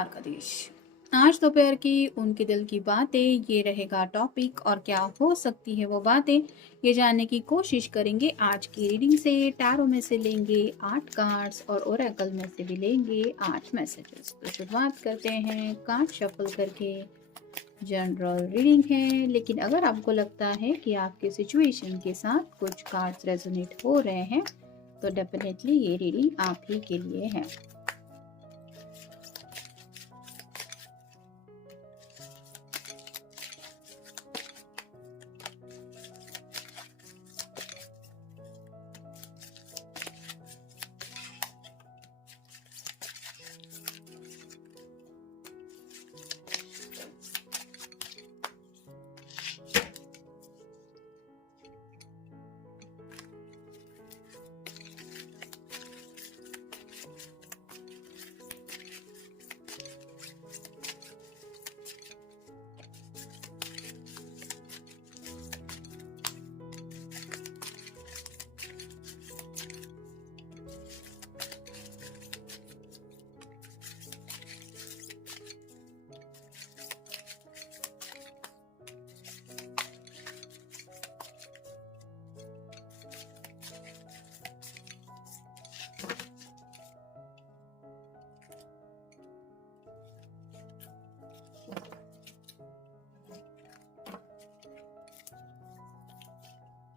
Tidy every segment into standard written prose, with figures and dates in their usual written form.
प्यार का देश। आज दोपहर की उनके दिल की बातें, ये रहेगा टॉपिक। और क्या हो सकती है वो बातें, ये जानने की कोशिश करेंगे। आज की रीडिंग से टैरो में से लेंगे 8 कार्ड्स और ओरेकल में से भी लेंगे 8 मैसेजेस। तो शुरुआत करते हैं कार्ड शफल करके। जनरल रीडिंग है, लेकिन अगर आपको लगता है कि आपके सिचुएशन के साथ कुछ कार्ड्स रेजोनेट हो रहे हैं तो डेफिनेटली ये रीडिंग आप ही के लिए है।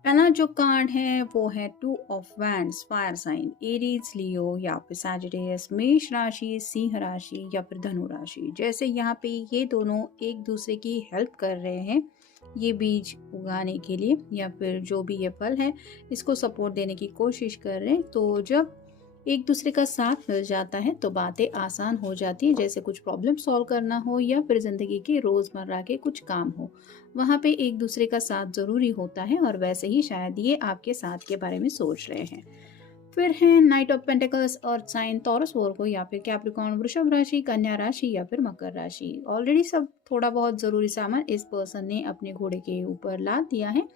पहला जो कार्ड है वो है 2 of wands, fire sign, Aries, Leo या फिर सैजिटेरियस, मेष राशि, सिंह राशि या फिर धनु राशि। जैसे यहाँ पे ये दोनों एक दूसरे की हेल्प कर रहे हैं ये बीज उगाने के लिए, या फिर जो भी ये फल है इसको सपोर्ट देने की कोशिश कर रहे हैं। तो जब एक दूसरे का साथ मिल जाता है तो बातें आसान हो जाती है। जैसे कुछ प्रॉब्लम सॉल्व करना हो या फिर ज़िंदगी के रोज़मर्रा के कुछ काम हो, वहाँ पे एक दूसरे का साथ ज़रूरी होता है। और वैसे ही शायद ये आपके साथ के बारे में सोच रहे हैं। फिर है नाइट ऑफ पेंटिकल्स और साइन टॉरस वोर्गो या फिर कैप्रिकॉर्न, वृषभ राशि, कन्या राशि या फिर मकर राशि। ऑलरेडी सब थोड़ा बहुत ज़रूरी सामान इस पर्सन ने अपने घोड़े के ऊपर लाद दिया है,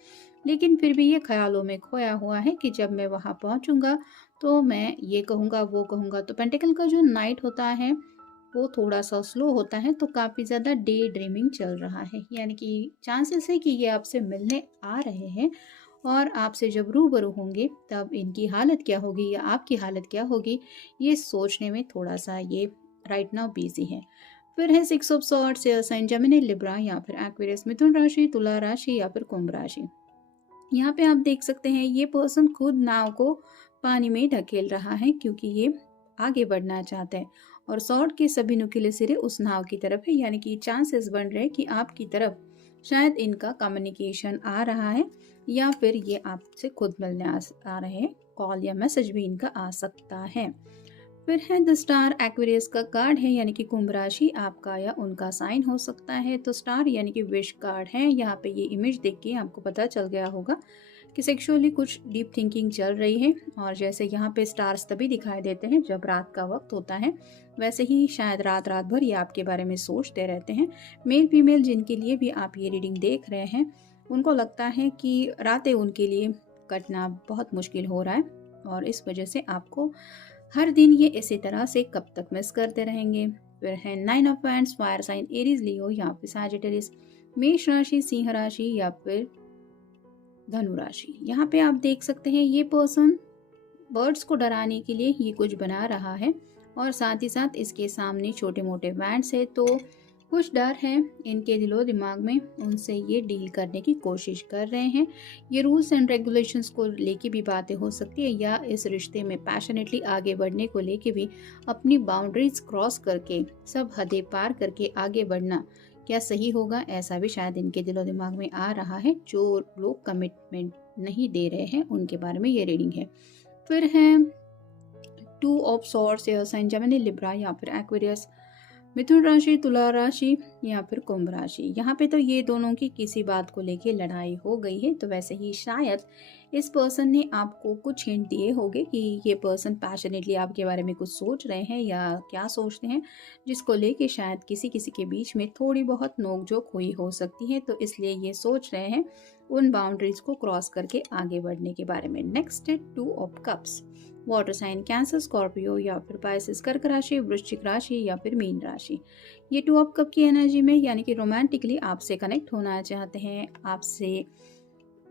लेकिन फिर भी ये ख्यालों में खोया हुआ है कि जब मैं वहाँ पहुँचूंगा तो मैं ये कहूँगा वो कहूँगा। तो पेंटिकल का जो नाइट होता है वो थोड़ा सा स्लो होता है, तो काफ़ी ज़्यादा डे ड्रीमिंग चल रहा है। यानी कि चांसेस है कि ये आपसे मिलने आ रहे हैं और आपसे जब रूबरू होंगे तब इनकी हालत क्या होगी या आपकी हालत क्या होगी, ये सोचने में थोड़ा सा ये राइट नाउ बिजी है। फिर है 6 of swords, air sign Gemini, Libra या फिर एक्वेरियस, मिथुन राशि, तुला राशि या फिर कुंभ राशि। यहाँ पे आप देख सकते हैं ये पर्सन खुद नाव को पानी में ढकेल रहा है क्योंकि ये आगे बढ़ना चाहते हैं और सॉर्ड के सभी नुकीले सिरे उस नाव की तरफ है। यानी कि चांसेस बन रहे हैं कि आपकी तरफ शायद इनका कम्युनिकेशन आ रहा है या फिर ये आपसे खुद मिलने आ रहे हैं। कॉल या मैसेज भी इनका आ सकता है। फिर है द स्टार, एक्वेरियस का कार्ड है, यानी कि कुंभ राशि आपका या उनका साइन हो सकता है। तो स्टार यानी कि विश कार्ड है। यहाँ पे ये इमेज देख के आपको पता चल गया होगा कि सेक्सुअली कुछ डीप थिंकिंग चल रही है। और जैसे यहाँ पे स्टार्स तभी दिखाई देते हैं जब रात का वक्त होता है, वैसे ही शायद रात रात भर ये आपके बारे में सोचते रहते हैं। मेल फीमेल जिनके लिए भी आप ये रीडिंग देख रहे हैं, उनको लगता है कि रातें उनके लिए कटना बहुत मुश्किल हो रहा है और इस वजह से आपको हर दिन ये इसी तरह से कब तक मिस करते रहेंगे। फिर है 9 of wands, fire sign, Aries, Leo या फिर सैजिटेरियस, मेष राशि, सिंह राशि या फिर धनु राशि। यहाँ पे आप देख सकते हैं ये पर्सन बर्ड्स को डराने के लिए ये कुछ बना रहा है और साथ ही साथ इसके सामने छोटे मोटे वैंड्स है। तो कुछ डर है इनके दिलो दिमाग में, उनसे ये डील करने की कोशिश कर रहे हैं। ये रूल्स एंड रेगुलेशंस को लेके भी बातें हो सकती है या इस रिश्ते में पैशनेटली आगे बढ़ने को लेके भी अपनी बाउंड्रीज क्रॉस करके, सब हदें पार करके आगे बढ़ना क्या सही होगा, ऐसा भी शायद इनके दिलो दिमाग में आ रहा है। जो लोग कमिटमेंट नहीं दे रहे हैं उनके बारे में ये रीडिंग है। फिर है 2 of swords, air sign Gemini, Libra या फिर एक्वेरियस, मिथुन राशि, तुला राशि या फिर कुंभ राशि। यहाँ पे तो ये दोनों की किसी बात को लेके लड़ाई हो गई है, तो वैसे ही शायद इस पर्सन ने आपको कुछ हिंट दिए होंगे कि ये पर्सन पैशनेटली आपके बारे में कुछ सोच रहे हैं या क्या सोचते हैं, जिसको लेके शायद किसी किसी के बीच में थोड़ी बहुत नोक-झोंक हुई हो सकती है, तो इसलिए ये सोच रहे हैं उन बाउंड्रीज को क्रॉस करके आगे बढ़ने के बारे में। नेक्स्ट है 2 of cups. Water sign Cancer, Scorpio या फिर पाइसेस, कर्क राशि, वृश्चिक राशि या फिर मीन राशि। ये 2 ऑफ कप की एनर्जी में यानी कि रोमांटिकली आपसे कनेक्ट होना चाहते हैं, आपसे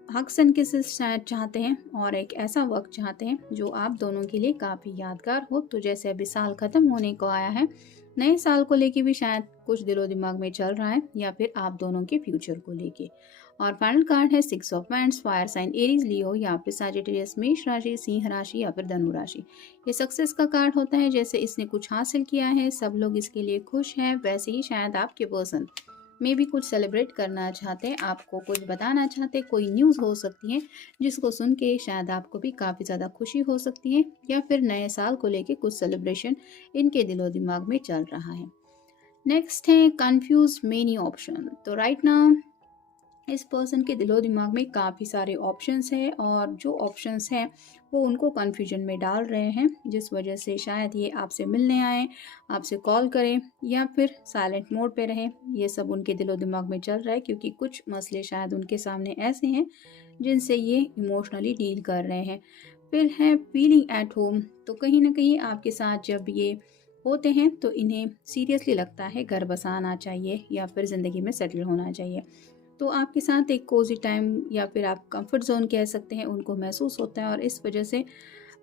हग्स एंड किसेस शायद चाहते हैं और एक ऐसा वक्त चाहते हैं जो आप दोनों के लिए काफ़ी यादगार हो। तो जैसे अभी साल ख़त्म होने को आया है, नए साल को लेके भी शायद कुछ दिलो दिमाग में चल रहा है या फिर आप दोनों के फ्यूचर को लेके। और फाइनल कार्ड है 6 of wands, fire sign Aries, Leo या फिर सैजिटेरियस, मेष राशि, सिंह राशि या फिर धनु राशि। ये सक्सेस का कार्ड होता है, जैसे इसने कुछ हासिल किया है, सब लोग इसके लिए खुश हैं, वैसे ही शायद आपके पर्सन में भी कुछ सेलिब्रेट करना चाहते हैं, आपको कुछ बताना चाहते हैं, कोई न्यूज़ हो सकती है जिसको सुन के शायद आपको भी काफ़ी ज़्यादा खुशी हो सकती है या फिर नए साल को लेके कुछ सेलिब्रेशन इनके दिलो दिमाग में चल रहा है। नेक्स्ट है कंफ्यूज मेनी ऑप्शन। तो राइट नाउ इस पर्सन के दिलो दिमाग में काफ़ी सारे ऑप्शंस हैं और जो ऑप्शंस हैं वो उनको कन्फ्यूजन में डाल रहे हैं, जिस वजह से शायद ये आपसे मिलने आए, आपसे कॉल करें या फिर साइलेंट मोड पे रहें। ये सब उनके दिलो दिमाग में चल रहा है क्योंकि कुछ मसले शायद उनके सामने ऐसे हैं जिनसे ये इमोशनली डील कर रहे हैं। फिर है फीलिंग एट होम। तो कहीं ना कहीं आपके साथ जब ये होते हैं तो इन्हें सीरियसली लगता है घर बसाना चाहिए या फिर ज़िंदगी में सेटल होना चाहिए। तो आपके साथ एक कोज़ी टाइम या फिर आप कंफर्ट ज़ोन कह सकते हैं, उनको महसूस होता है और इस वजह से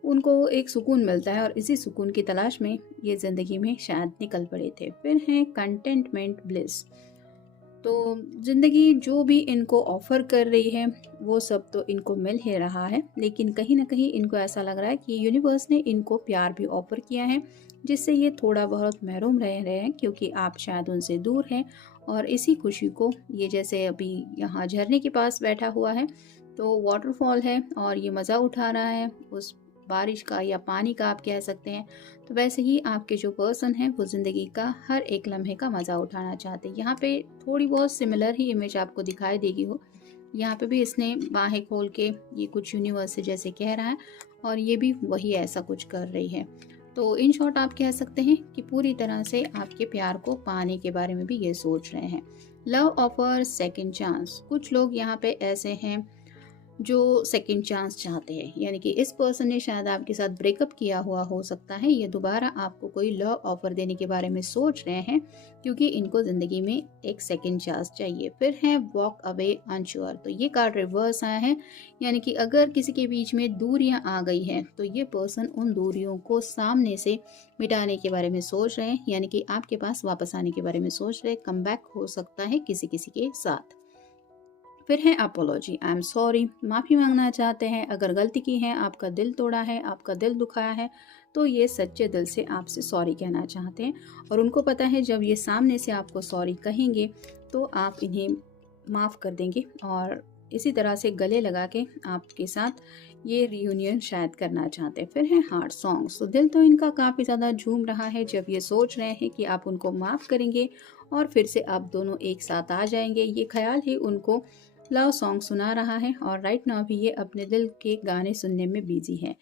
उनको एक सुकून मिलता है और इसी सुकून की तलाश में ये ज़िंदगी में शायद निकल पड़े थे। फिर है कंटेंटमेंट ब्लिस। तो ज़िंदगी जो भी इनको ऑफ़र कर रही है वो सब तो इनको मिल ही रहा है, लेकिन कहीं न कहीं इनको ऐसा लग रहा है कि यूनिवर्स ने इनको प्यार भी ऑफ़र किया है, जिससे ये थोड़ा बहुत महरूम रह रहे हैं क्योंकि आप शायद उनसे दूर हैं। और इसी खुशी को ये जैसे अभी यहाँ झरने के पास बैठा हुआ है, तो वाटरफॉल है और ये मज़ा उठा रहा है उस बारिश का या पानी का आप कह सकते हैं। तो वैसे ही आपके जो पर्सन हैं वो ज़िंदगी का हर एक लम्हे का मज़ा उठाना चाहते हैं। यहाँ पे थोड़ी बहुत सिमिलर ही इमेज आपको दिखाई देगी हो। यहाँ पे भी इसने बाहें खोल के ये कुछ यूनिवर्स से जैसे कह रहा है और ये भी वही ऐसा कुछ कर रही है। तो इन शॉर्ट आप कह सकते हैं कि पूरी तरह से आपके प्यार को पाने के बारे में भी ये सोच रहे हैं। Love offer second chance. कुछ लोग यहाँ पे ऐसे हैं जो सेकंड चांस चाहते हैं, यानी कि इस पर्सन ने शायद आपके साथ ब्रेकअप किया हुआ हो सकता है, ये दोबारा आपको कोई लव ऑफर देने के बारे में सोच रहे हैं क्योंकि इनको ज़िंदगी में एक सेकंड चांस चाहिए। फिर है वॉक अवे अनश्योर। तो ये कार्ड रिवर्स आया है, यानी कि अगर किसी के बीच में दूरियां आ गई हैं तो ये पर्सन उन दूरियों को सामने से मिटाने के बारे में सोच रहे हैं, यानी कि आपके पास वापस आने के बारे में सोच रहे हैं। कम बैक हो सकता है किसी किसी के साथ। फिर है अपोलॉजी, आई एम सॉरी। माफ़ी मांगना चाहते हैं, अगर गलती की है, आपका दिल तोड़ा है, आपका दिल दुखाया है, तो ये सच्चे दिल से आपसे सॉरी कहना चाहते हैं और उनको पता है जब ये सामने से आपको सॉरी कहेंगे तो आप इन्हें माफ़ कर देंगे और इसी तरह से गले लगा के आपके साथ ये रियूनियन शायद करना चाहते हैं। फिर है हार्ट सॉन्ग्स। तो दिल तो इनका काफ़ी ज़्यादा झूम रहा है जब ये सोच रहे हैं कि आप उनको माफ़ करेंगे और फिर से आप दोनों एक साथ आ जाएंगे। ये ख्याल ही उनको लव सॉन्ग सुना रहा है और राइट नाउ भी ये अपने दिल के गाने सुनने में बिजी है।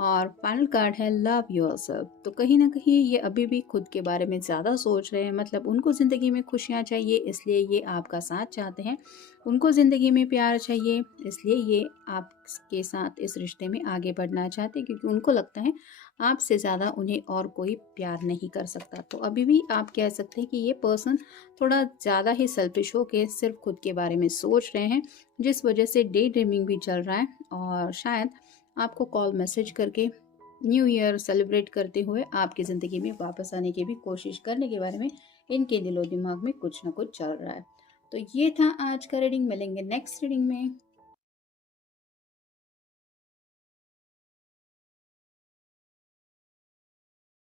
और फाइनल कार्ड है लव योरसेल्फ। तो कहीं ना कहीं ये अभी भी खुद के बारे में ज़्यादा सोच रहे हैं, मतलब उनको ज़िंदगी में खुशियाँ चाहिए इसलिए ये आपका साथ चाहते हैं, उनको ज़िंदगी में प्यार चाहिए इसलिए ये आपके साथ इस रिश्ते में आगे बढ़ना चाहते हैं क्योंकि उनको लगता है आपसे ज़्यादा उन्हें और कोई प्यार नहीं कर सकता। तो अभी भी आप कह सकते हैं कि ये पर्सन थोड़ा ज़्यादा ही सेल्फिश होकर सिर्फ खुद के बारे में सोच रहे हैं, जिस वजह से डे ड्रीमिंग भी चल रहा है और शायद आपको कॉल मैसेज करके न्यू ईयर सेलिब्रेट करते हुए आपकी ज़िंदगी में वापस आने की भी कोशिश करने के बारे में इनके दिलो दिमाग में कुछ ना कुछ चल रहा है। तो ये था आज का रीडिंग। मिलेंगे नेक्स्ट रीडिंग में।